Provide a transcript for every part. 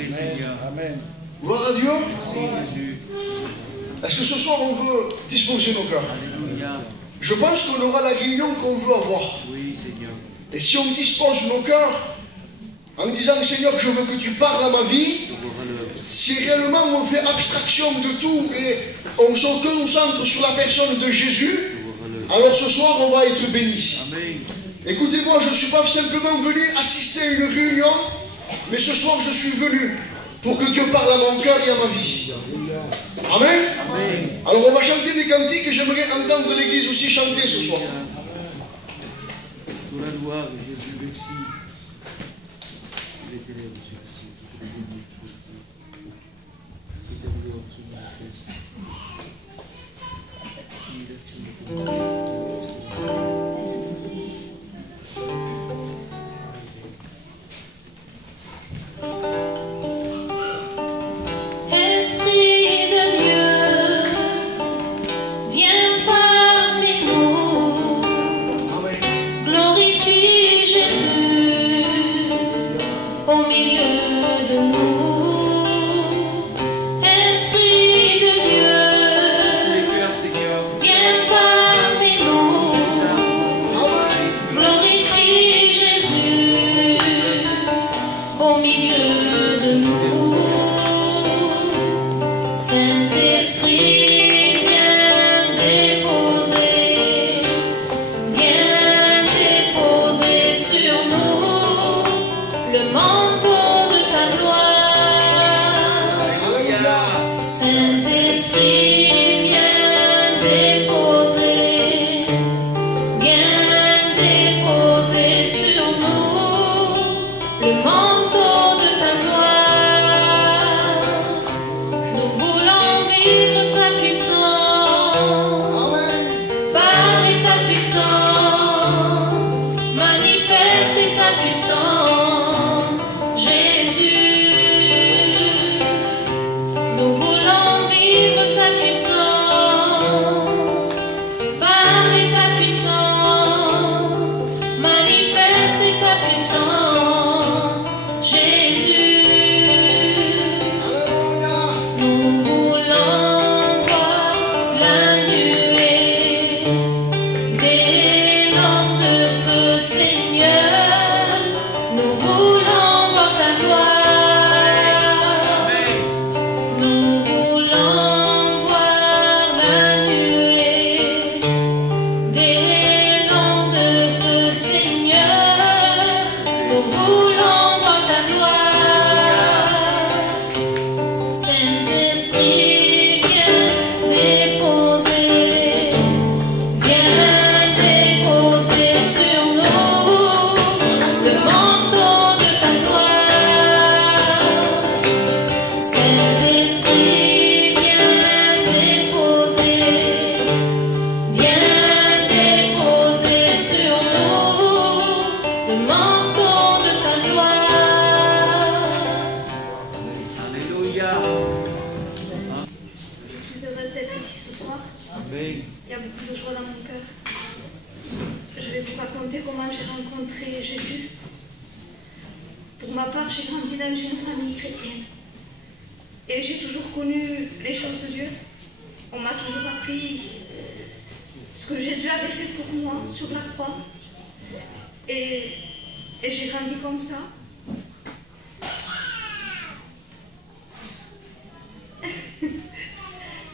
Amen, Seigneur. Amen. Gloire à Dieu. Merci, Jésus. Est-ce que ce soir on veut disposer nos cœurs? Alléluia. Je pense qu'on aura la réunion qu'on veut avoir. Oui, Seigneur. Et si on dispose nos cœurs en disant Seigneur, je veux que tu parles à ma vie, si réellement on fait abstraction de tout et on se concentre sur la personne de Jésus, alors ce soir on va être béni. Amen. Écoutez-moi, je ne suis pas simplement venu assister à une réunion, mais ce soir je suis venu pour que Dieu parle à mon cœur et à ma vie. Amen. Amen. Alors on va chanter des cantiques et j'aimerais entendre l'église aussi chanter ce soir. Pour la gloire de Jésus, merci.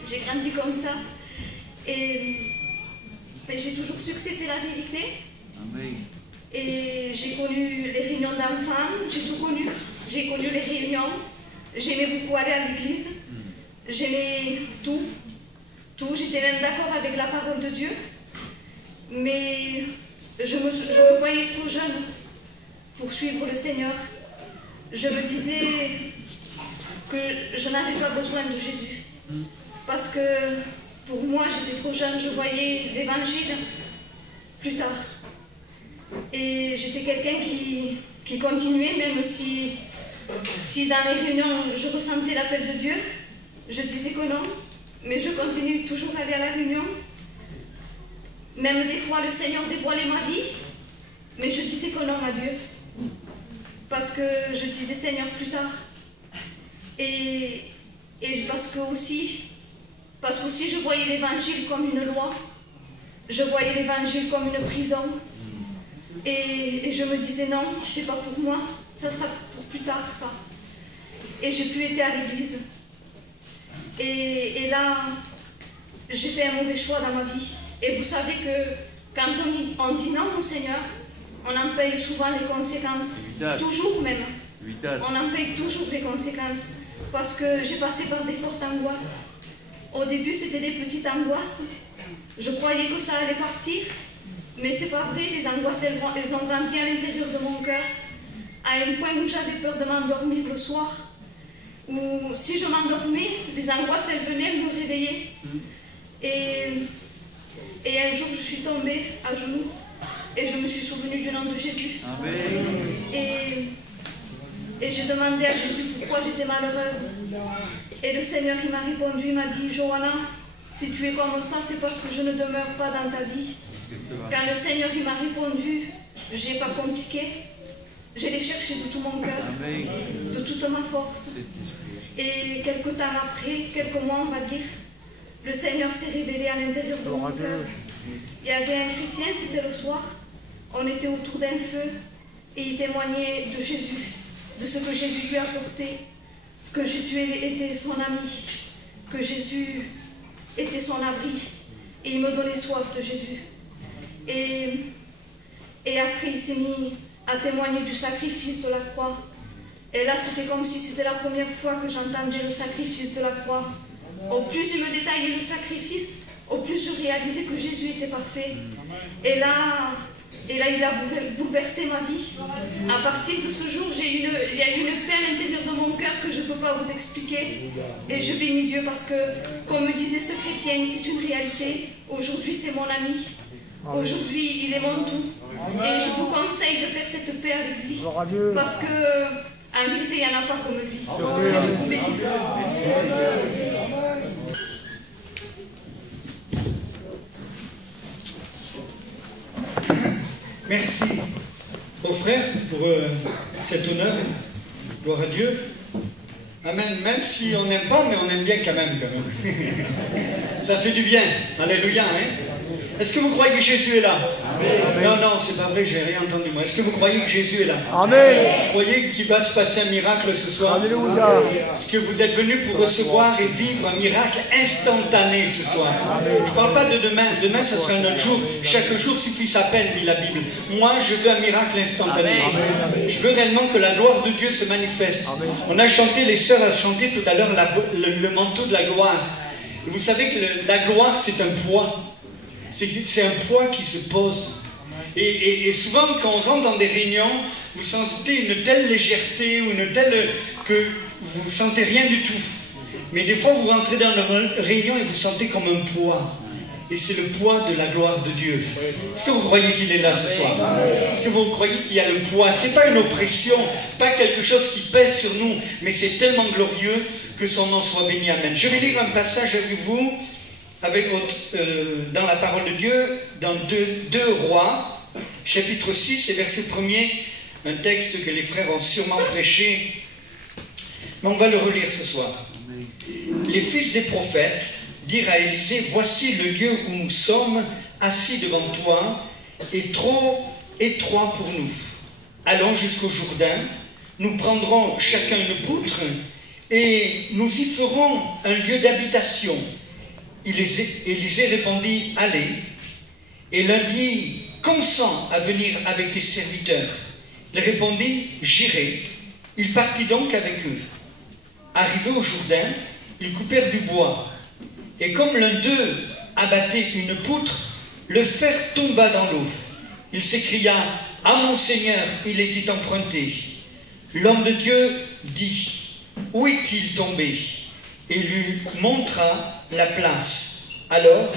J'ai grandi comme ça. Et j'ai toujours su que c'était la vérité. Amen. Et j'ai connu les réunions d'enfants, j'ai tout connu. J'ai connu les réunions. J'aimais beaucoup aller à l'église. J'aimais tout. J'étais même d'accord avec la parole de Dieu. Mais je me voyais trop jeune pour suivre le Seigneur. Je me disais que je n'avais pas besoin de Jésus. Parce que pour moi, j'étais trop jeune, je voyais l'évangile plus tard. Et j'étais quelqu'un qui continuait, même si dans les réunions, je ressentais l'appel de Dieu, je disais que non, mais je continue toujours à aller à la réunion. Même des fois, le Seigneur dévoilait ma vie, mais je disais que non à Dieu. Parce que je disais, Seigneur, plus tard. Et parce que aussi je voyais l'évangile comme une loi, je voyais l'évangile comme une prison. Et je me disais non, c'est pas pour moi, ça sera pour plus tard ça. Et j'ai pu être à l'église. Et là, j'ai fait un mauvais choix dans ma vie. Et vous savez que quand on dit non au Seigneur, on en paye souvent les conséquences. Toujours même. On en paye toujours les conséquences. Parce que j'ai passé par des fortes angoisses. Au début, c'était des petites angoisses. Je croyais que ça allait partir. Mais c'est pas vrai, les angoisses, elles ont grandi à l'intérieur de mon cœur. À un point où j'avais peur de m'endormir le soir. Ou si je m'endormais, les angoisses, elles venaient me réveiller. Et un jour, je suis tombée à genoux et je me suis souvenue du nom de Jésus. Amen. Et j'ai demandé à Jésus pourquoi j'étais malheureuse. Et le Seigneur, il m'a répondu, il m'a dit, Johanna, si tu es comme ça, c'est parce que je ne demeure pas dans ta vie. Quand le Seigneur, il m'a répondu, je n'ai pas compliqué. Je l'ai cherché de tout mon cœur, de toute ma force. Et quelques temps après, quelques mois, on va dire, le Seigneur s'est révélé à l'intérieur de mon cœur. Il y avait un chrétien, c'était le soir. On était autour d'un feu et il témoignait de Jésus, de ce que Jésus lui a apporté, que Jésus était son ami, que Jésus était son abri. Et il me donnait soif de Jésus. Et après, il s'est mis à témoigner du sacrifice de la croix. Et là, c'était comme si c'était la première fois que j'entendais le sacrifice de la croix. Au plus il me détaillait le sacrifice, au plus je réalisais que Jésus était parfait. Et là, il a bouleversé ma vie. À partir de ce jour, il y a eu une paix à l'intérieur de mon cœur que je ne peux pas vous expliquer. Et je bénis Dieu parce que, comme me disait ce chrétien, c'est une réalité. Aujourd'hui, c'est mon ami. Aujourd'hui, il est mon tout. Et je vous conseille de faire cette paix avec lui. Parce que, en vérité, il n'y en a pas comme lui. Que Dieu vous bénisse. Merci aux frères pour cet honneur. Gloire à Dieu. Amen. Même si on n'aime pas, mais on aime bien quand même. Ça fait du bien. Alléluia. Hein? Est-ce que vous croyez que Jésus est là? Amen. Non, c'est pas vrai, j'ai rien entendu moi. Est-ce que vous croyez que Jésus est là? Amen. Vous croyez qu'il va se passer un miracle ce soir? Alléluia. Est-ce que vous êtes venus pour recevoir et vivre un miracle instantané ce soir? Amen. Je ne parle pas de demain. Demain, ce sera un autre jour. Chaque jour suffit sa peine, dit la Bible. Moi, je veux un miracle instantané. Amen. Je veux réellement que la gloire de Dieu se manifeste. Amen. On a chanté, les sœurs ont chanté tout à l'heure le manteau de la gloire. Et vous savez que la gloire, c'est un poids. C'est un poids qui se pose. Et souvent, quand on rentre dans des réunions, vous sentez une telle légèreté ou une telle que vous ne sentez rien du tout. Mais des fois, vous rentrez dans une réunion et vous sentez comme un poids. Et c'est le poids de la gloire de Dieu. Est-ce que vous croyez qu'il est là ce soir? Est-ce que vous croyez qu'il y a le poids? Ce n'est pas une oppression, pas quelque chose qui pèse sur nous, mais c'est tellement glorieux que son nom soit béni. Amen. Je vais lire un passage avec vous. Dans la parole de Dieu, dans 2 Rois, chapitre 6 et verset 1er, un texte que les frères ont sûrement prêché, mais on va le relire ce soir. Les fils des prophètes dirent à Élisée, voici le lieu où nous sommes assis devant toi est trop étroit pour nous. Allons jusqu'au Jourdain, nous prendrons chacun une poutre et nous y ferons un lieu d'habitation. Élisée répondit, allez. Et l'un dit, consens à venir avec tes serviteurs. Il répondit, j'irai. Il partit donc avec eux. Arrivés au Jourdain, ils coupèrent du bois. Et comme l'un d'eux abattait une poutre, le fer tomba dans l'eau. Il s'écria, ah mon Seigneur, il était emprunté. L'homme de Dieu dit, où est-il tombé? Et lui montra la place. Alors,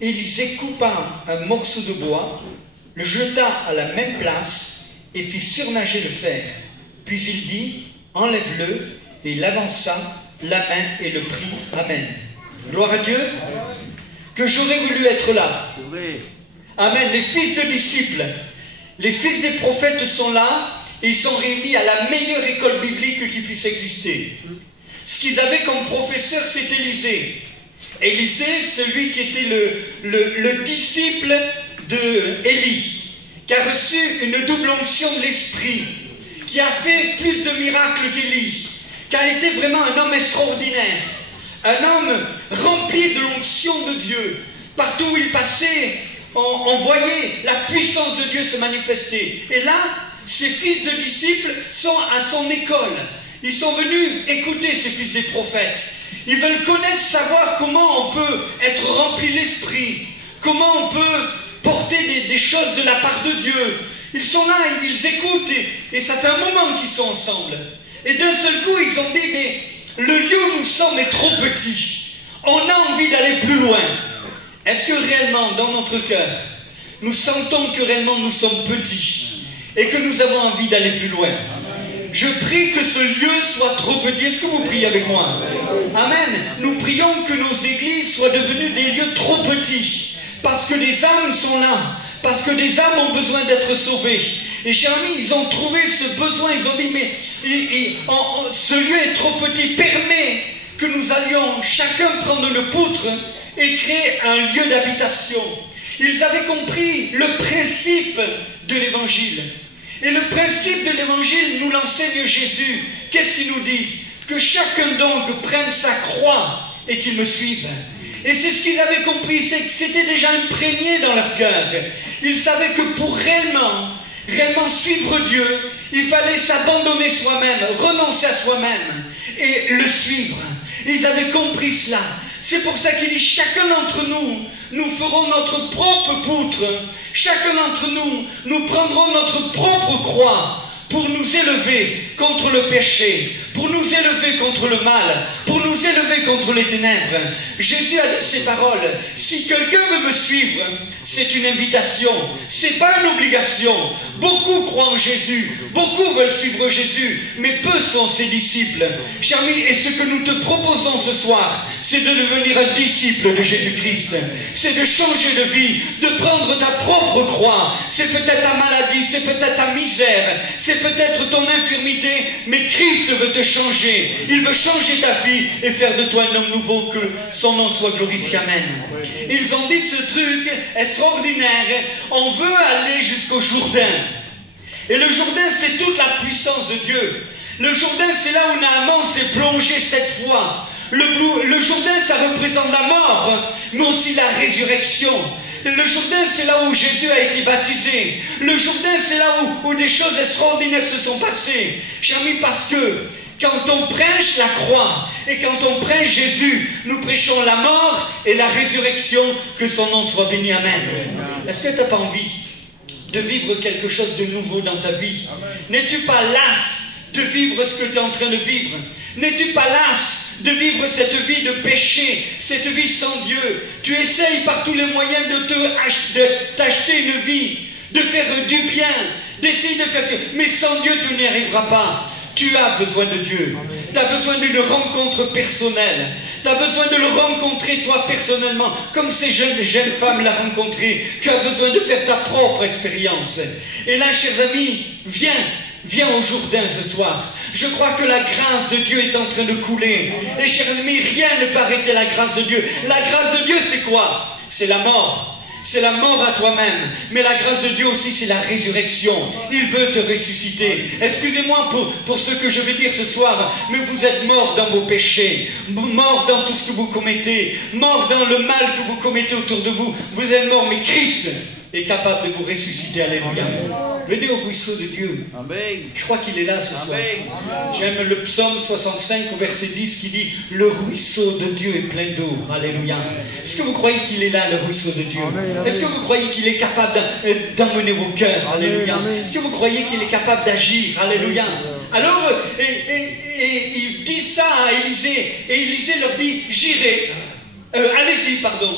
Élisée coupa un morceau de bois, le jeta à la même place et fit surnager le fer. Puis il dit, enlève-le, et il avança la main et le prit. Amen. Gloire à Dieu. Que j'aurais voulu être là. Amen. Les fils de disciples, les fils des prophètes sont là et ils sont réunis à la meilleure école biblique qui puisse exister. ce qu'ils avaient comme professeur, c'est Élisée. Élisée, celui qui était le disciple d'Élie, qui a reçu une double onction de l'Esprit, qui a fait plus de miracles qu'Élie, qui a été vraiment un homme extraordinaire, un homme rempli de l'onction de Dieu. Partout où il passait, on voyait la puissance de Dieu se manifester. Et là, ses fils de disciples sont à son école. Ils sont venus écouter ces fils des prophètes. Ils veulent connaître, savoir comment on peut être rempli de l'Esprit, comment on peut porter des choses de la part de Dieu. Ils sont là, ils écoutent et ça fait un moment qu'ils sont ensemble. Et d'un seul coup, ils ont dit, mais le lieu où nous sommes est trop petit. On a envie d'aller plus loin. Est-ce que réellement, dans notre cœur, nous sentons que réellement nous sommes petits et que nous avons envie d'aller plus loin? Je prie que ce lieu soit trop petit. Est-ce que vous priez avec moi? Amen. Nous prions que nos églises soient devenues des lieux trop petits, parce que des âmes sont là, parce que des âmes ont besoin d'être sauvées. Et chers amis, ils ont trouvé ce besoin, ils ont dit, mais ce lieu est trop petit, permet que nous allions chacun prendre une poutre et créer un lieu d'habitation. Ils avaient compris le principe de l'évangile. Et le principe de l'évangile nous l'enseigne Jésus. Qu'est-ce qu'il nous dit? Que chacun donc prenne sa croix et qu'il me suive. Et c'est ce qu'ils avaient compris, c'est que c'était déjà imprégné dans leur cœur. Ils savaient que pour réellement suivre Dieu, il fallait s'abandonner soi-même, renoncer à soi-même et le suivre. Ils avaient compris cela. C'est pour ça qu'il dit, chacun d'entre nous, nous ferons notre propre poutre. Chacun d'entre nous, nous prendrons notre propre croix pour nous élever contre le péché, pour nous élever contre le mal, pour nous élever contre les ténèbres. Jésus a dit ces paroles. Si quelqu'un veut me suivre, c'est une invitation, c'est pas une obligation. Beaucoup croient en Jésus, beaucoup veulent suivre Jésus, mais peu sont ses disciples. Chers amis, et ce que nous te proposons ce soir, c'est de devenir un disciple de Jésus-Christ. C'est de changer de vie, de prendre ta propre croix. C'est peut-être ta maladie, c'est peut-être ta misère, c'est peut-être ton infirmité, mais Christ veut te changer. Il veut changer ta vie et faire de toi un homme nouveau, que son nom soit glorifié. Amen. Ils ont dit ce truc extraordinaire. On veut aller jusqu'au Jourdain. Et le Jourdain, c'est toute la puissance de Dieu. Le Jourdain, c'est là où Naaman s'est plongé 7 fois. Le Jourdain, ça représente la mort, mais aussi la résurrection. Le Jourdain, c'est là où Jésus a été baptisé. Le Jourdain, c'est là où des choses extraordinaires se sont passées. Chers amis, parce que quand on prêche la croix et quand on prêche Jésus, nous prêchons la mort et la résurrection, que son nom soit béni. Amen. Est-ce que tu n'as pas envie de vivre quelque chose de nouveau dans ta vie? N'es-tu pas las de vivre ce que tu es en train de vivre? N'es-tu pas las de vivre cette vie de péché, cette vie sans Dieu? Tu essayes par tous les moyens de t'acheter une vie, de faire du bien, d'essayer de faire... Mais sans Dieu, tu n'y arriveras pas. Tu as besoin de Dieu. Tu as besoin d'une rencontre personnelle. Tu as besoin de le rencontrer toi personnellement, comme ces jeunes femmes l'ont rencontré. Tu as besoin de faire ta propre expérience. Et là, chers amis, viens au Jourdain ce soir. Je crois que la grâce de Dieu est en train de couler. Et chers amis, rien ne peut arrêter la grâce de Dieu. La grâce de Dieu, c'est quoi? C'est la mort. C'est la mort à toi-même. Mais la grâce de Dieu aussi, c'est la résurrection. Il veut te ressusciter. Excusez-moi pour ce que je vais dire ce soir, mais vous êtes morts dans vos péchés, morts dans tout ce que vous commettez, morts dans le mal que vous commettez autour de vous. Vous êtes morts, mais Christ est capable de vous ressusciter. Alléluia. Venez au ruisseau de Dieu. Amen. Je crois qu'il est là ce soir. J'aime le psaume 65 au verset 10 qui dit « Le ruisseau de Dieu est plein d'eau. » Alléluia. Est-ce que vous croyez qu'il est là, le ruisseau de Dieu? Est-ce que vous croyez qu'il est capable d'emmener vos cœurs? Alléluia. Est-ce que vous croyez qu'il est capable d'agir? Alléluia. Alors, il dit ça à Élisée, et Élisée leur dit « J'irai. Allez-y, pardon. »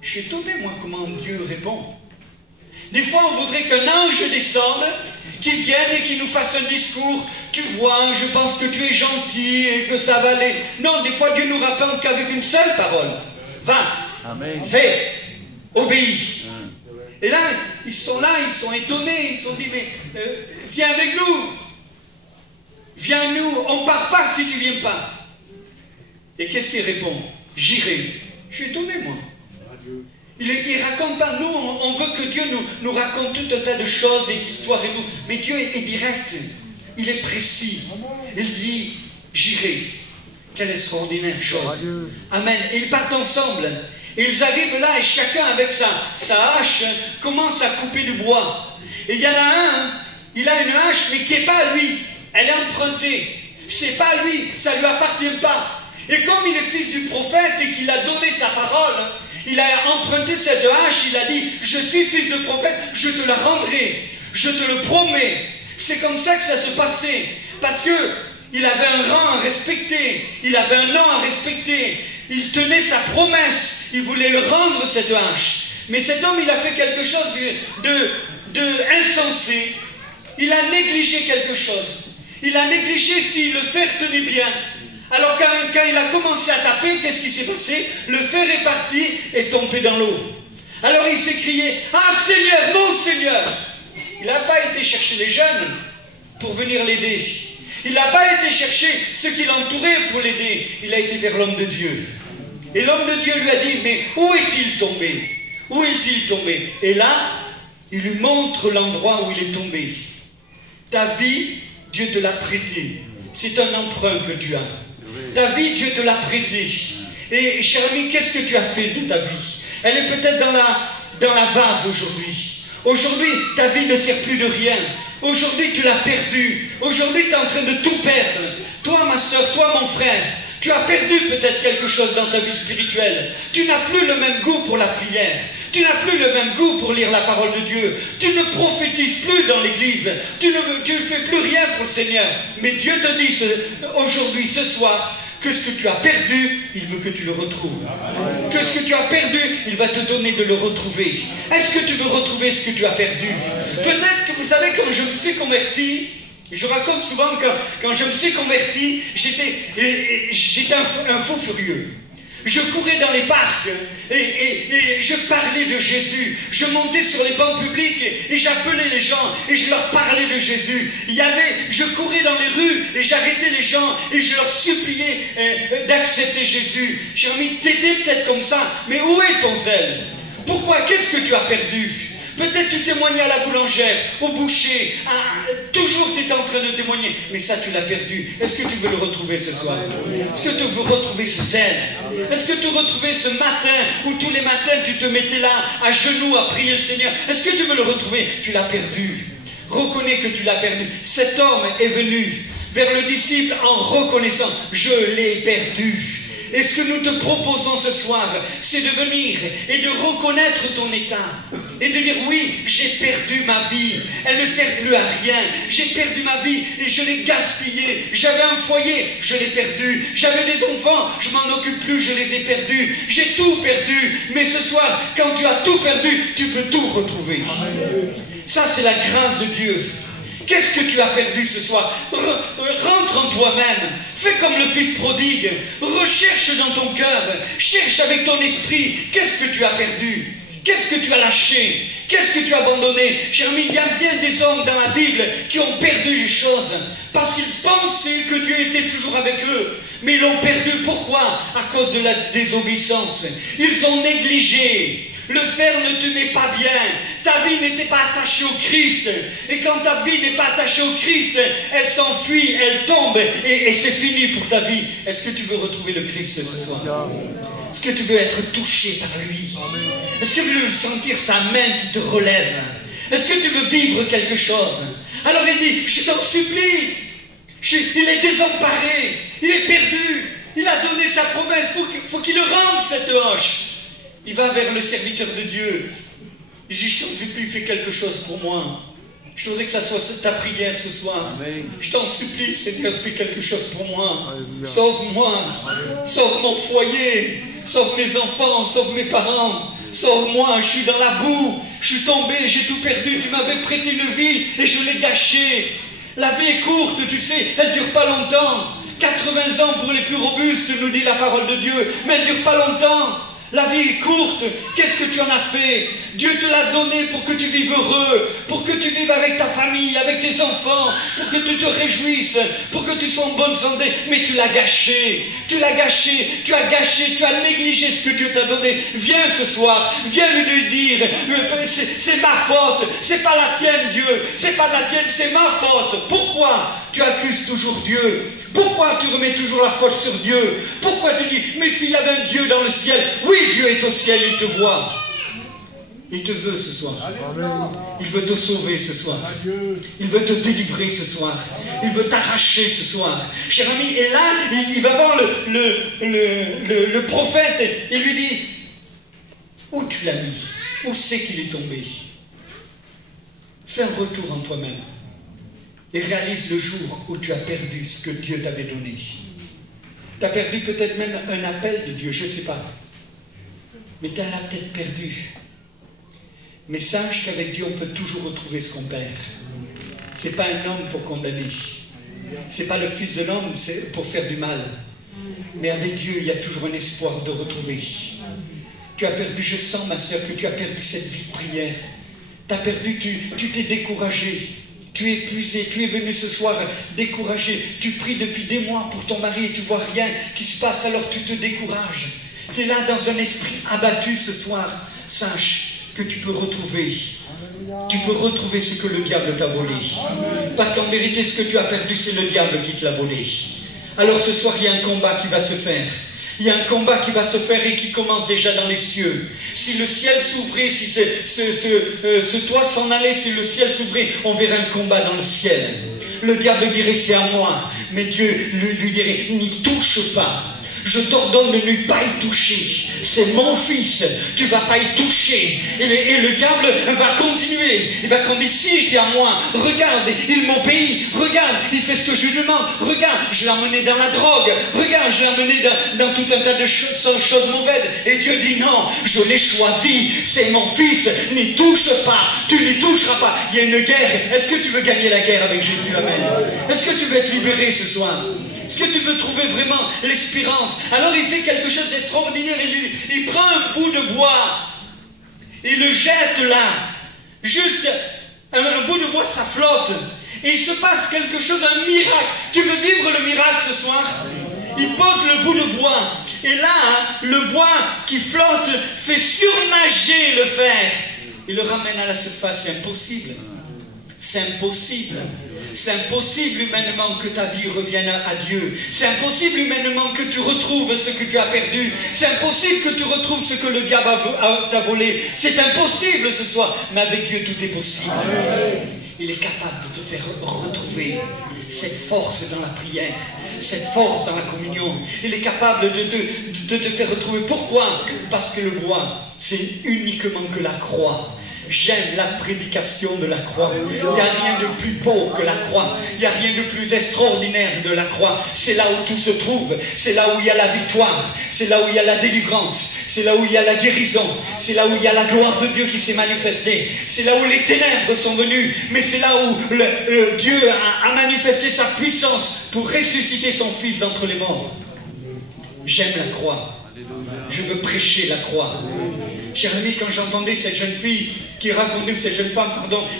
Je suis étonné, moi, comment Dieu répond. Des fois, on voudrait qu'un ange descende, qui vienne et qui nous fasse un discours. Tu vois, je pense que tu es gentil et que ça va aller. Non, des fois, Dieu nous rappelle qu'avec une seule parole. Va, fais, obéis. Et là, ils sont là, ils sont étonnés, ils se sont dit, mais viens avec nous. Viens nous, on ne part pas si tu ne viens pas. Et qu'est-ce qu'il répond? J'irai. Je suis étonné, moi. Il ne raconte pas, nous, on veut que Dieu nous raconte tout un tas de choses et d'histoires et tout. Mais Dieu est direct, il est précis. Il dit, j'irai. Quelle extraordinaire chose. Amen. Et ils partent ensemble. Et ils arrivent là et chacun avec sa hache commence à couper du bois. Et il y en a un, il a une hache mais qui n'est pas à lui. Elle est empruntée. C'est pas à lui, ça ne lui appartient pas. Et comme il est fils du prophète et qu'il a donné sa parole, il a emprunté cette hache, il a dit, je suis fils de prophète, je te la rendrai, je te le promets. C'est comme ça que ça se passait. Parce qu'il avait un rang à respecter, il avait un nom à respecter, il tenait sa promesse, il voulait le rendre cette hache. Mais cet homme, il a fait quelque chose de insensé. Il a négligé quelque chose. Il a négligé si le fer tenait bien. Alors quand il a commencé à taper, qu'est-ce qui s'est passé? Le fer est parti et tombé dans l'eau. Alors il s'est crié, ah Seigneur, mon Seigneur! Il n'a pas été chercher les jeunes pour venir l'aider. Il n'a pas été chercher ceux qui l'entouraient pour l'aider. Il a été vers l'homme de Dieu. Et l'homme de Dieu lui a dit, mais où est-il tombé? Où est-il tombé? Et là, il lui montre l'endroit où il est tombé. Ta vie, Dieu te l'a prêtée. C'est un emprunt que tu as. Ta vie, Dieu te l'a prêtée. Et cher ami, qu'est-ce que tu as fait de ta vie? Elle est peut-être dans la vase aujourd'hui. Aujourd'hui, ta vie ne sert plus de rien. Aujourd'hui, tu l'as perdue. Aujourd'hui, tu es en train de tout perdre. Toi, ma soeur, toi, mon frère, tu as perdu peut-être quelque chose dans ta vie spirituelle. Tu n'as plus le même goût pour la prière. Tu n'as plus le même goût pour lire la parole de Dieu. Tu ne prophétises plus dans l'église. Tu ne fais plus rien pour le Seigneur. Mais Dieu te dit aujourd'hui, ce soir, que ce que tu as perdu, il veut que tu le retrouves. Que ce que tu as perdu, il va te donner de le retrouver. Est-ce que tu veux retrouver ce que tu as perdu? Peut-être que vous savez, quand je me suis converti, je raconte souvent que quand je me suis converti, j'étais un fou furieux. Je courais dans les parcs et je parlais de Jésus. Je montais sur les bancs publics et j'appelais les gens et je leur parlais de Jésus. Je courais dans les rues et j'arrêtais les gens et je leur suppliais d'accepter Jésus. J'ai envie de t'aider peut-être comme ça, mais où est ton zèle? Pourquoi? Qu'est-ce que tu as perdu? Peut-être tu témoignais à la boulangère, au boucher, toujours tu es en train de témoigner, mais ça tu l'as perdu. Est-ce que tu veux le retrouver ce soir? Est-ce que tu veux retrouver ce zèle? Est-ce que tu veux retrouver ce matin où tous les matins tu te mettais là à genoux à prier le Seigneur? Est-ce que tu veux le retrouver? Tu l'as perdu. Reconnais que tu l'as perdu. Cet homme est venu vers le disciple en reconnaissant, je l'ai perdu. Et ce que nous te proposons ce soir, c'est de venir et de reconnaître ton état. Et de dire, oui, j'ai perdu ma vie. Elle ne sert plus à rien. J'ai perdu ma vie et je l'ai gaspillée. J'avais un foyer, je l'ai perdu. J'avais des enfants, je m'en occupe plus, je les ai perdus. J'ai tout perdu. Mais ce soir, quand tu as tout perdu, tu peux tout retrouver. Ça, c'est la grâce de Dieu. Qu'est-ce que tu as perdu ce soir? Rentre en toi-même. Fais comme le fils prodigue. Recherche dans ton cœur. Cherche avec ton esprit. Qu'est-ce que tu as perdu? Qu'est-ce que tu as lâché? Qu'est-ce que tu as abandonné? Cher ami, il y a bien des hommes dans la Bible qui ont perdu les choses parce qu'ils pensaient que Dieu était toujours avec eux. Mais ils l'ont perdu. Pourquoi? À cause de la désobéissance. Ils ont négligé. Le fer ne tenait pas bien. Ta vie n'était pas attachée au Christ. Et quand ta vie n'est pas attachée au Christ, elle s'enfuit, elle tombe et c'est fini pour ta vie. Est-ce que tu veux retrouver le Christ ce soir? Est-ce que tu veux être touché par lui? Est-ce que tu veux sentir sa main qui te relève? Est-ce que tu veux vivre quelque chose? Alors il dit, je t'en supplie. Il est désemparé. Il est perdu. Il a donné sa promesse. Faut qu'il le rende cette hache. Il va vers le serviteur de Dieu. Il dit, je t'en supplie, fais quelque chose pour moi. Je voudrais que ça soit ta prière ce soir. Amen. Je t'en supplie, Seigneur, fais quelque chose pour moi. Sauve-moi. Sauve mon foyer. Sauve mes enfants, sauve mes parents. Sauve-moi, je suis dans la boue. Je suis tombé, j'ai tout perdu. Tu m'avais prêté une vie et je l'ai gâchée. La vie est courte, tu sais, elle ne dure pas longtemps. 80 ans pour les plus robustes, nous dit la parole de Dieu. Mais elle ne dure pas longtemps. La vie est courte. Qu'est-ce que tu en as fait? Dieu te l'a donné pour que tu vives heureux, pour que tu vives avec ta famille, avec tes enfants, pour que tu te réjouisses, pour que tu sois en bonne santé. Mais tu l'as gâché. Tu l'as gâché. Tu as gâché. Tu as négligé ce que Dieu t'a donné. Viens ce soir. Viens lui dire, c'est ma faute. C'est pas la tienne, Dieu. C'est pas de la tienne, c'est ma faute. Pourquoi tu accuses toujours Dieu? Pourquoi tu remets toujours la faute sur Dieu? Pourquoi tu dis, mais s'il y avait un Dieu dans le ciel? Oui, Dieu est au ciel, il te voit. Il te veut ce soir. Il veut te sauver ce soir. Il veut te délivrer ce soir. Il veut t'arracher ce soir. Cher ami, et là, il va voir le prophète. Il lui dit, où tu l'as mis? Où c'est qu'il est tombé? Fais un retour en toi-même. Et réalise le jour où tu as perdu ce que Dieu t'avait donné. Tu as perdu peut-être même un appel de Dieu, je ne sais pas. Mais tu l'as peut-être perdu. Mais sache qu'avec Dieu, on peut toujours retrouver ce qu'on perd. Ce n'est pas un homme pour condamner. Ce n'est pas le fils de l'homme pour faire du mal. Mais avec Dieu, il y a toujours un espoir de retrouver. Tu as perdu, je sens ma soeur, que tu as perdu cette vie de prière. Tu as perdu, tu t'es découragé. Tu es épuisé, tu es venu ce soir découragé. Tu pries depuis des mois pour ton mari et tu ne vois rien qui se passe, alors tu te décourages. Tu es là dans un esprit abattu ce soir. Sache que tu peux retrouver. Tu peux retrouver ce que le diable t'a volé. Parce qu'en vérité, ce que tu as perdu, c'est le diable qui te l'a volé. Alors ce soir, il y a un combat qui va se faire. Il y a un combat qui va se faire et qui commence déjà dans les cieux. Si le ciel s'ouvrait, si ce toit s'en allait, si le ciel s'ouvrait, on verrait un combat dans le ciel. Le diable dirait c'est à moi, mais Dieu lui dirait n'y touche pas. Je t'ordonne de ne pas y toucher. C'est mon fils, tu ne vas pas y toucher. Et le diable va continuer. Il va continuer, si c'est à moi, regarde, il m'obéit, regarde, il fait ce que je lui demande, regarde, je l'ai emmené dans la drogue, regarde, je l'ai emmené dans tout un tas de choses mauvaises. Et Dieu dit non, je l'ai choisi, c'est mon fils, n'y touche pas, tu n'y toucheras pas. Il y a une guerre. Est-ce que tu veux gagner la guerre avec Jésus? Amen. Est-ce que tu veux être libéré ce soir? Est-ce que tu veux trouver vraiment l'espérance? Alors il fait quelque chose d'extraordinaire. Il prend un bout de bois. Il le jette là. Juste un bout de bois, ça flotte. Et il se passe quelque chose, un miracle. Tu veux vivre le miracle ce soir? Il pose le bout de bois. Et là, le bois qui flotte fait surnager le fer. Il le ramène à la surface. C'est impossible. C'est impossible. C'est impossible humainement que ta vie revienne à Dieu. C'est impossible humainement que tu retrouves ce que tu as perdu. C'est impossible que tu retrouves ce que le diable t'a volé. C'est impossible ce soir. Mais avec Dieu, tout est possible. Il est capable de te faire retrouver cette force dans la prière, cette force dans la communion. Il est capable de te faire retrouver. Pourquoi? Parce que le bois, c'est uniquement que la croix. J'aime la prédication de la croix. Il n'y a rien de plus beau que la croix. Il n'y a rien de plus extraordinaire de la croix. C'est là où tout se trouve. C'est là où il y a la victoire. C'est là où il y a la délivrance. C'est là où il y a la guérison. C'est là où il y a la gloire de Dieu qui s'est manifestée. C'est là où les ténèbres sont venues. Mais c'est là où Dieu a manifesté sa puissance pour ressusciter son Fils d'entre les morts. J'aime la croix. Je veux prêcher la croix. Cher ami, quand j'entendais cette jeune fille cette jeune femme,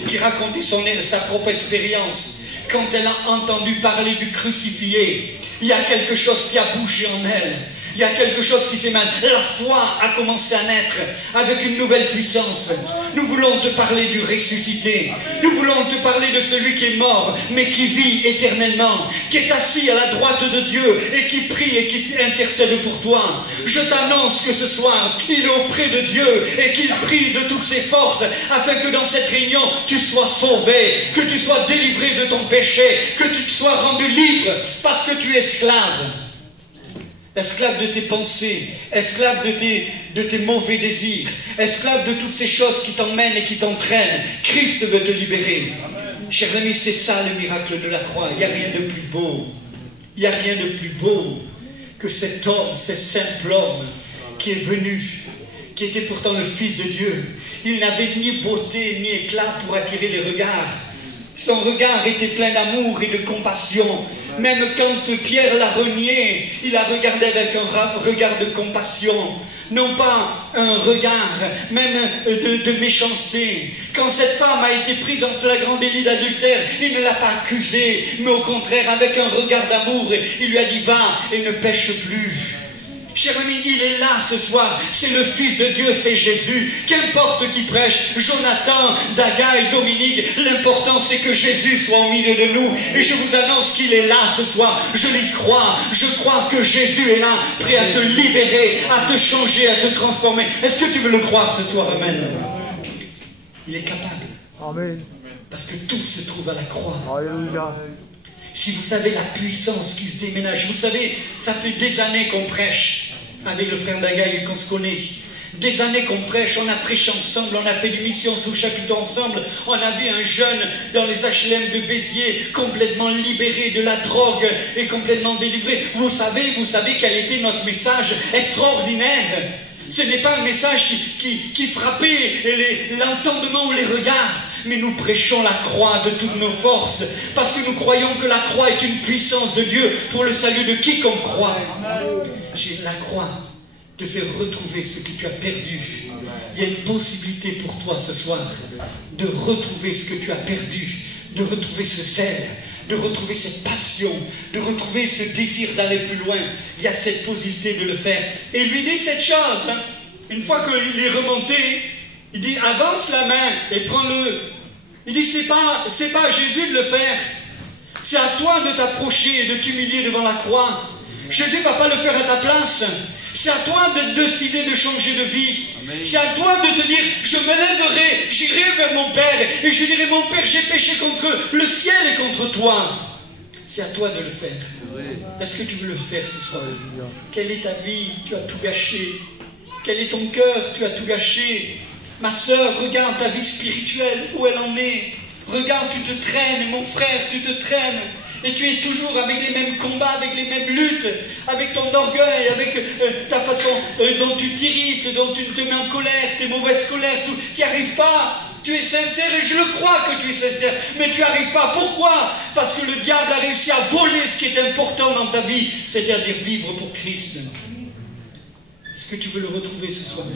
qui racontait sa propre expérience, quand elle a entendu parler du crucifié, il y a quelque chose qui a bougé en elle. Il y a quelque chose qui s'est mal. La foi a commencé à naître avec une nouvelle puissance. Nous voulons te parler du ressuscité. Nous voulons te parler de celui qui est mort, mais qui vit éternellement, qui est assis à la droite de Dieu et qui prie et qui intercède pour toi. Je t'annonce que ce soir, il est auprès de Dieu et qu'il prie de toutes ses forces afin que dans cette réunion, tu sois sauvé, que tu sois délivré de ton péché, que tu te sois rendu libre parce que tu es esclave. Esclave de tes pensées, esclave de tes mauvais désirs, esclave de toutes ces choses qui t'emmènent et qui t'entraînent. Christ veut te libérer. Cher ami, c'est ça le miracle de la croix. Il n'y a rien de plus beau. Il n'y a rien de plus beau que cet homme, ce simple homme qui est venu, qui était pourtant le Fils de Dieu. Il n'avait ni beauté ni éclat pour attirer les regards. Son regard était plein d'amour et de compassion. Même quand Pierre l'a renié, il a regardé avec un regard de compassion. Non pas un regard même de méchanceté. Quand cette femme a été prise en flagrant délit d'adultère, il ne l'a pas accusée, mais au contraire, avec un regard d'amour, il lui a dit « Va et ne pêche plus ». Cher ami, il est là ce soir, c'est le Fils de Dieu, c'est Jésus. Qu'importe qui prêche, Jonathan, Dagaï, Dominique, l'important c'est que Jésus soit au milieu de nous. Et je vous annonce qu'il est là ce soir, je l'y crois. Je crois que Jésus est là, prêt à te libérer, à te changer, à te transformer. Est-ce que tu veux le croire ce soir? Amen. Il est capable. Amen. Parce que tout se trouve à la croix. Alléluia. Si vous savez la puissance qui se déménage, vous savez, ça fait des années qu'on prêche avec le frère Dagaï, qu'on se connaît. Des années qu'on prêche, on a prêché ensemble, on a fait des missions sous chapiteau ensemble, on a vu un jeune dans les HLM de Béziers complètement libéré de la drogue et complètement délivré. Vous savez quel était notre message extraordinaire. Ce n'est pas un message qui frappait l'entendement ou les regards. Mais nous prêchons la croix de toutes nos forces, parce que nous croyons que la croix est une puissance de Dieu pour le salut de quiconque croit. La croix te fait retrouver ce que tu as perdu. Il y a une possibilité pour toi ce soir de retrouver ce que tu as perdu, de retrouver ce zèle, de retrouver cette passion, de retrouver ce désir d'aller plus loin. Il y a cette possibilité de le faire. Et il lui dit cette chose, une fois qu'il est remonté, il dit avance la main et prends-le. Il dit c'est pas à Jésus de le faire. C'est à toi de t'approcher et de t'humilier devant la croix. Jésus ne va pas le faire à ta place. C'est à toi de décider de changer de vie. C'est à toi de te dire je me lèverai, j'irai vers mon Père et je dirai mon Père, j'ai péché contre le ciel et contre toi. C'est à toi de le faire. Est-ce que tu veux le faire ce soir? Quelle est ta vie? Tu as tout gâché. Quel est ton cœur? Tu as tout gâché. Ma sœur, regarde ta vie spirituelle, où elle en est. Regarde, tu te traînes, mon frère, tu te traînes. Et tu es toujours avec les mêmes combats, avec les mêmes luttes, avec ton orgueil, avec ta façon dont tu t'irrites, dont tu te mets en colère, tes mauvaises colères, tu n'y arrives pas. Tu es sincère et je le crois que tu es sincère, mais tu n'y arrives pas. Pourquoi? Parce que le diable a réussi à voler ce qui est important dans ta vie, c'est-à-dire vivre pour Christ. Est-ce que tu veux le retrouver ce soir?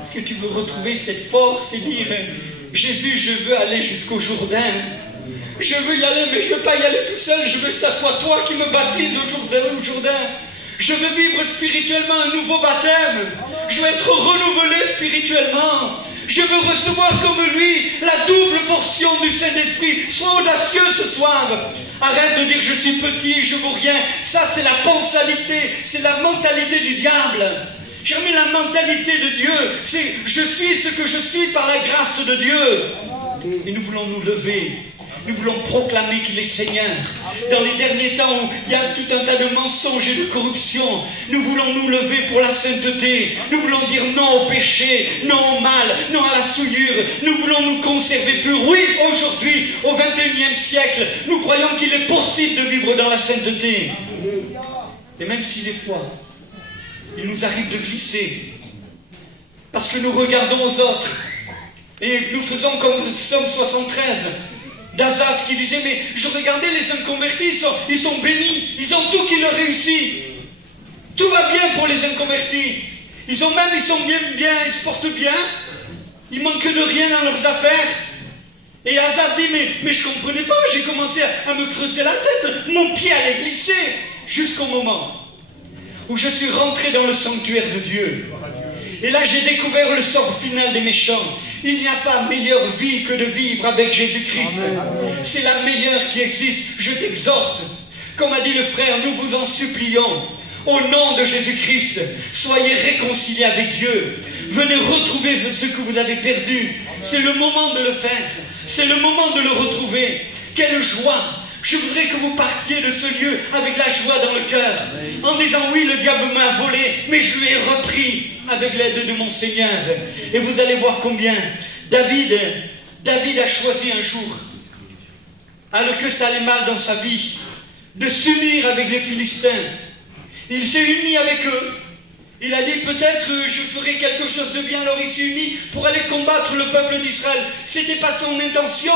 Est-ce que tu veux retrouver cette force et dire Jésus, je veux aller jusqu'au Jourdain. Je veux y aller, mais je ne veux pas y aller tout seul. Je veux que ça soit toi qui me baptises au Jourdain. Je veux vivre spirituellement un nouveau baptême. Je veux être renouvelé spirituellement. Je veux recevoir comme lui la double portion du Saint-Esprit. Sois audacieux ce soir. Arrête de dire je suis petit, je vaux rien. Ça c'est la pensalité, c'est la mentalité du diable. J'ai remis la mentalité de Dieu, c'est je suis ce que je suis par la grâce de Dieu. Et nous voulons nous lever. Nous voulons proclamer qu'il est Seigneur. Dans les derniers temps, il y a tout un tas de mensonges et de corruption. Nous voulons nous lever pour la sainteté. Nous voulons dire non au péché, non au mal, non à la souillure. Nous voulons nous conserver purs. Oui, aujourd'hui, au XXIe siècle, nous croyons qu'il est possible de vivre dans la sainteté. Et même si des fois, il nous arrive de glisser, parce que nous regardons aux autres, et nous faisons comme Psaume 73, d'Azaph qui disait, mais je regardais les inconvertis, ils sont bénis, ils ont tout qui leur réussit. Tout va bien pour les inconvertis. Ils sont bien, ils se portent bien, ils manquent de rien dans leurs affaires. Et Azaph dit, mais je ne comprenais pas, j'ai commencé à me creuser la tête, mon pied allait glisser, jusqu'au moment où je suis rentré dans le sanctuaire de Dieu. Et là j'ai découvert le sort final des méchants. Il n'y a pas meilleure vie que de vivre avec Jésus-Christ. C'est la meilleure qui existe. Je t'exhorte, comme a dit le frère, nous vous en supplions, au nom de Jésus-Christ, soyez réconciliés avec Dieu. Venez retrouver ce que vous avez perdu. C'est le moment de le faire. C'est le moment de le retrouver. Quelle joie! Je voudrais que vous partiez de ce lieu avec la joie dans le cœur, en disant oui, le diable m'a volé, mais je lui ai repris avec l'aide de mon Seigneur. Et vous allez voir combien David a choisi un jour, alors que ça allait mal dans sa vie, de s'unir avec les Philistins. Il s'est uni avec eux. Il a dit peut-être je ferai quelque chose de bien. Alors il s'est uni pour aller combattre le peuple d'Israël. Ce n'était pas son intention.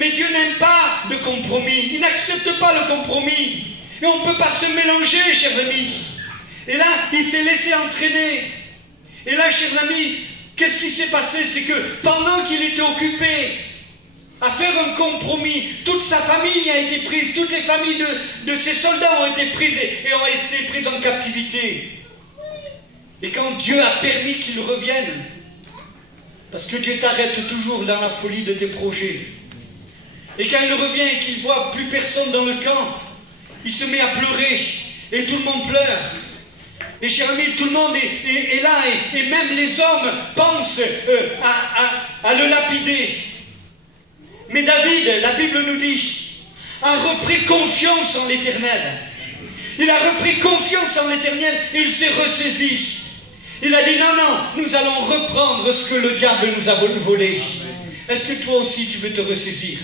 Mais Dieu n'aime pas de compromis. Il n'accepte pas le compromis. Et on ne peut pas se mélanger, chers amis. Et là, il s'est laissé entraîner. Et là, chers amis, qu'est-ce qui s'est passé? C'est que pendant qu'il était occupé à faire un compromis, toute sa famille a été prise, toutes les familles de ses soldats ont été prises et ont été prises en captivité. Et quand Dieu a permis qu'ils reviennent, parce que Dieu t'arrête toujours dans la folie de tes projets, et quand il revient et qu'il voit plus personne dans le camp, il se met à pleurer, et tout le monde pleure. Et chers amis, tout le monde est là, et même les hommes pensent à le lapider. Mais David, la Bible nous dit, a repris confiance en l'Éternel. Il a repris confiance en l'Éternel, et il s'est ressaisi. Il a dit, non, nous allons reprendre ce que le diable nous a volé. Est-ce que toi aussi tu veux te ressaisir?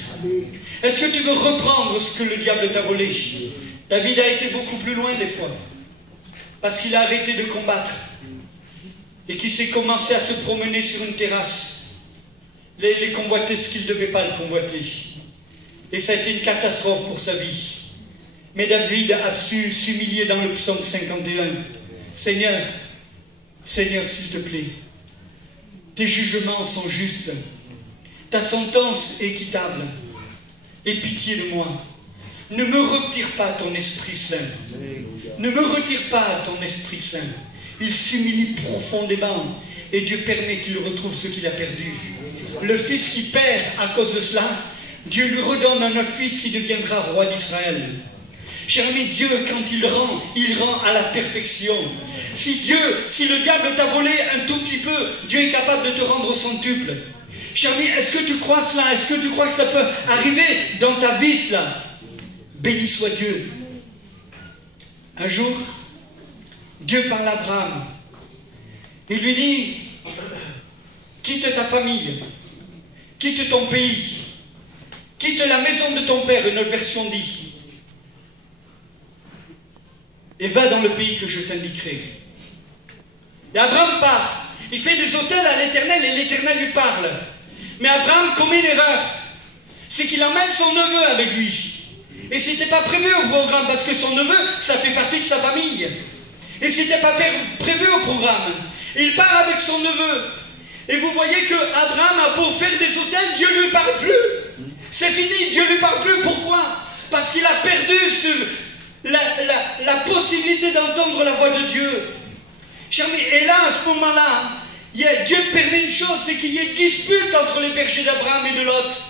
Est-ce que tu veux reprendre ce que le diable t'a volé? David a été beaucoup plus loin des fois. Parce qu'il a arrêté de combattre. Et qu'il s'est commencé à se promener sur une terrasse. Les convoiter ce qu'il ne devait pas le convoiter. Et ça a été une catastrophe pour sa vie. Mais David a su s'humilier dans le psaume 51. Seigneur, s'il te plaît, tes jugements sont justes. Ta sentence est équitable. Aie pitié de moi. Ne me retire pas ton Esprit Saint. Ne me retire pas ton Esprit Saint. Il s'humilie profondément et Dieu permet qu'il retrouve ce qu'il a perdu. Le fils qui perd à cause de cela, Dieu lui redonne un autre fils qui deviendra roi d'Israël. Cher ami, Dieu, quand il rend à la perfection. Si le diable t'a volé un tout petit peu, Dieu est capable de te rendre au centuple. Cher ami, est-ce que tu crois cela? Est-ce que tu crois que ça peut arriver dans ta vie, cela? Béni soit Dieu. Un jour, Dieu parle à Abraham. Il lui dit, quitte ta famille, quitte ton pays, quitte la maison de ton père, une autre version dit, et va dans le pays que je t'indiquerai. Et Abraham part. Il fait des autels à l'Éternel et l'Éternel lui parle. Mais Abraham commet une erreur. C'est qu'il emmène son neveu avec lui. Et c'était pas prévu au programme, parce que son neveu, ça fait partie de sa famille. Et c'était pas prévu au programme. Et il part avec son neveu. Et vous voyez que Abraham a beau faire des autels, Dieu ne lui parle plus. C'est fini, Dieu ne lui parle plus. Pourquoi? Parce qu'il a perdu la possibilité d'entendre la voix de Dieu. Cher ami, et là, à ce moment-là, Dieu permet une chose, c'est qu'il y ait dispute entre les bergers d'Abraham et de Lot.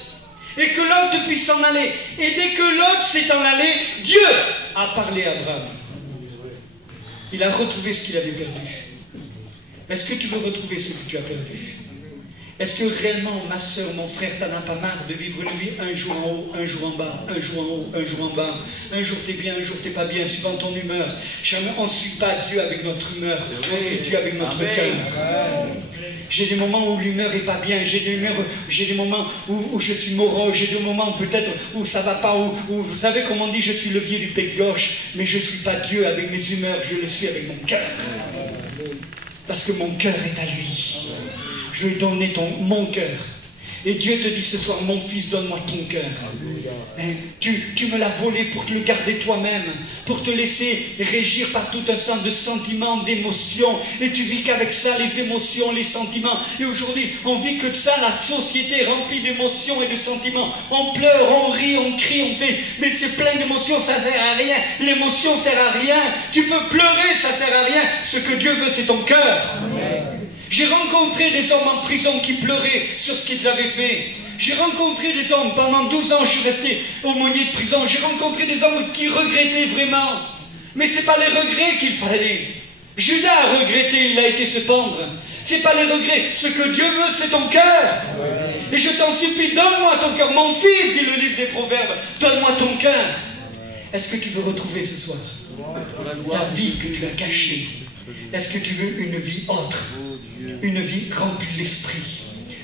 Et que Lot puisse s'en aller. Et dès que Lot s'est en allé, Dieu a parlé à Abraham. Il a retrouvé ce qu'il avait perdu. Est-ce que tu veux retrouver ce que tu as perdu? Est-ce que réellement, ma soeur, mon frère, t'en as pas marre de vivre une vie un jour en haut, un jour en bas, un jour en haut, un jour en bas, un jour t'es bien, un jour t'es pas bien, suivant ton humeur. On ne suit pas Dieu avec notre humeur, on suit Dieu avec notre cœur. J'ai des moments où l'humeur n'est pas bien, j'ai des moments où je suis morose, j'ai des moments peut-être où ça va pas, où vous savez comme on dit, je suis le levier du pied gauche, mais je ne suis pas Dieu avec mes humeurs, je le suis avec mon cœur. Parce que mon cœur est à lui. Je lui ai donné mon cœur. Et Dieu te dit ce soir, mon fils, donne-moi ton cœur. Tu me l'as volé pour te le garder toi-même, pour te laisser régir par tout un sens de sentiments, d'émotions. Et tu vis qu'avec ça, les émotions, les sentiments. Et aujourd'hui, on vit que de ça, la société est remplie d'émotions et de sentiments. On pleure, on rit, on crie, on fait. Mais c'est plein d'émotions, ça ne sert à rien. L'émotion ne sert à rien. Tu peux pleurer, ça ne sert à rien. Ce que Dieu veut, c'est ton cœur. J'ai rencontré des hommes en prison qui pleuraient sur ce qu'ils avaient fait. J'ai rencontré des hommes, pendant 12 ans, je suis resté aumônier de prison. J'ai rencontré des hommes qui regrettaient vraiment. Mais ce n'est pas les regrets qu'il fallait. Judas a regretté, il a été se pendre. Ce n'est pas les regrets. Ce que Dieu veut, c'est ton cœur. Et je t'en supplie, donne-moi ton cœur. Mon fils, dit le livre des Proverbes, donne-moi ton cœur. Est-ce que tu veux retrouver ce soir ta vie que tu as cachée? Est-ce que tu veux une vie autre? Une vie remplie de l'esprit,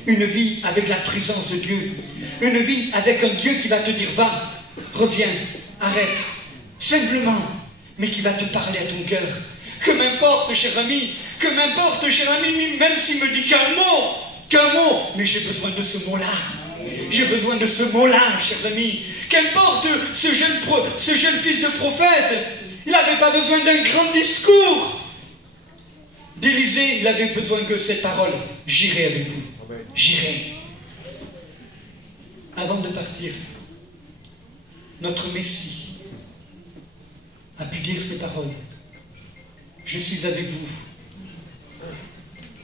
une vie avec la présence de Dieu, une vie avec un Dieu qui va te dire va, reviens, arrête, simplement, mais qui va te parler à ton cœur. Que m'importe, cher ami, même s'il me dit qu'un mot, mais j'ai besoin de ce mot-là. J'ai besoin de ce mot-là, chers amis. Qu'importe ce jeune fils de prophète, il n'avait pas besoin d'un grand discours d'Élisée, il avait besoin que ces paroles. J'irai avec vous. J'irai. Avant de partir, notre Messie a pu dire ces paroles. Je suis avec vous.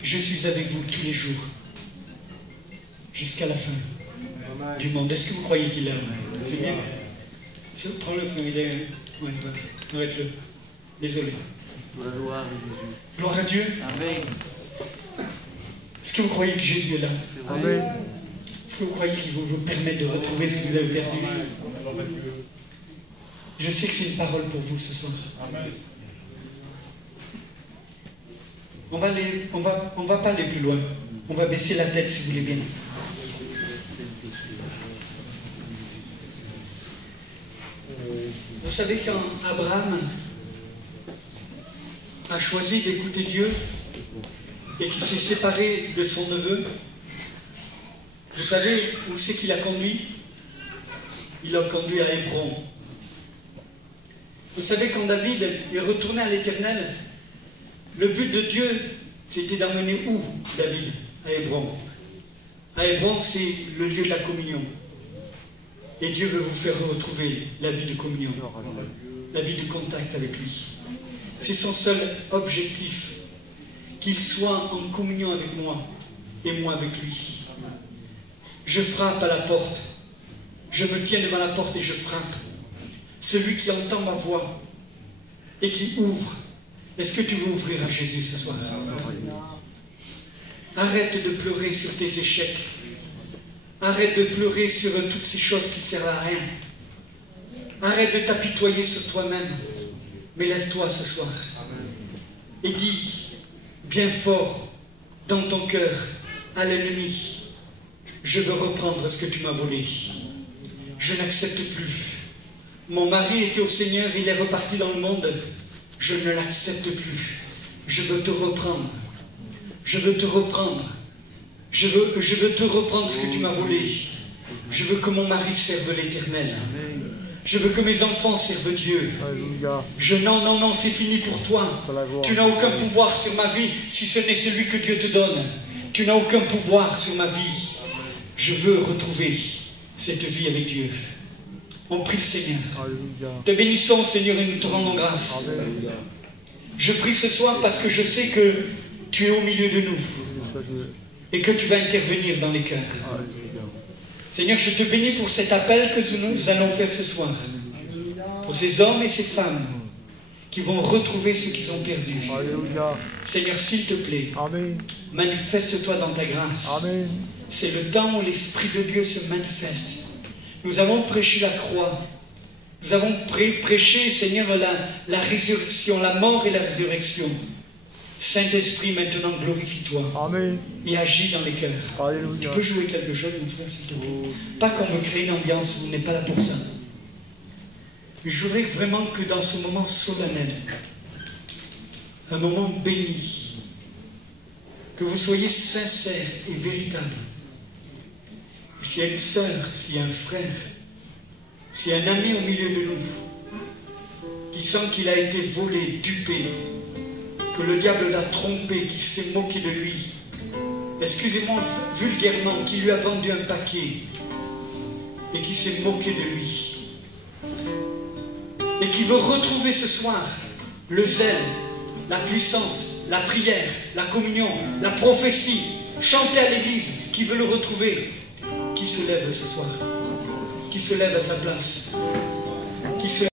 Je suis avec vous tous les jours. Jusqu'à la fin du monde. Est-ce que vous croyez qu'il est là? C'est bien. Prends-le, frère. Il est... Ouais, arrête-le. Désolé. Gloire à Dieu. Amen. Est-ce que vous croyez que Jésus est là? Amen. Est-ce que vous croyez qu'il va vous permettre de retrouver ce que vous avez perdu? Je sais que c'est une parole pour vous ce soir. On va pas aller plus loin. On va baisser la tête si vous voulez bien. Vous savez, quand Abraham a choisi d'écouter Dieu et qu'il s'est séparé de son neveu, vous savez où c'est qu'il a conduit? Il l'a conduit à Hébron. Vous savez, quand David est retourné à l'Éternel, le but de Dieu, c'était d'emmener où David? À Hébron. À Hébron, c'est le lieu de la communion. Et Dieu veut vous faire retrouver la vie de communion, la vie de contact avec lui. C'est son seul objectif, qu'il soit en communion avec moi et moi avec lui. Je frappe à la porte. Je me tiens devant la porte et je frappe. Celui qui entend ma voix et qui ouvre. Est-ce que tu veux ouvrir à Jésus ce soir? Arrête de pleurer sur tes échecs. Arrête de pleurer sur toutes ces choses qui ne servent à rien. Arrête de t'apitoyer sur toi-même. Mais lève-toi ce soir. Et dis bien fort dans ton cœur à l'ennemi: je veux reprendre ce que tu m'as volé. Je n'accepte plus. Mon mari était au Seigneur, il est reparti dans le monde. Je ne l'accepte plus. Je veux te reprendre. Je veux te reprendre. Je veux te reprendre ce que tu m'as volé. Je veux que mon mari serve l'Éternel. Je veux que mes enfants servent Dieu. Non, c'est fini pour toi. Tu n'as aucun pouvoir sur ma vie si ce n'est celui que Dieu te donne. Tu n'as aucun pouvoir sur ma vie. Je veux retrouver cette vie avec Dieu. On prie le Seigneur. Te bénissons, Seigneur, et nous te rendons grâce. Je prie ce soir parce que je sais que tu es au milieu de nous et que tu vas intervenir dans les cœurs. Seigneur, je te bénis pour cet appel que nous allons faire ce soir. Pour ces hommes et ces femmes qui vont retrouver ce qu'ils ont perdu. Seigneur, s'il te plaît, manifeste-toi dans ta grâce. C'est le temps où l'Esprit de Dieu se manifeste. Nous avons prêché la croix. Nous avons prêché, Seigneur, la résurrection, la mort et la résurrection. Saint-Esprit, maintenant, glorifie-toi. Et agis dans les cœurs. Alléluia. Tu peux jouer quelque chose, mon frère, s'il te plaît. Pas qu'on veut créer une ambiance, on n'est pas là pour ça. Mais je voudrais vraiment que dans ce moment solennel, un moment béni, que vous soyez sincères et véritables. Et s'il y a une sœur, s'il y a un frère, s'il y a un ami au milieu de nous, qui sent qu'il a été volé, dupé, que le diable l'a trompé, qui s'est moqué de lui, excusez-moi vulgairement, qui lui a vendu un paquet et qui s'est moqué de lui et qui veut retrouver ce soir le zèle, la puissance, la prière, la communion, la prophétie, chanter à l'église, qui veut le retrouver, qui se lève ce soir, qui se lève à sa place, qui se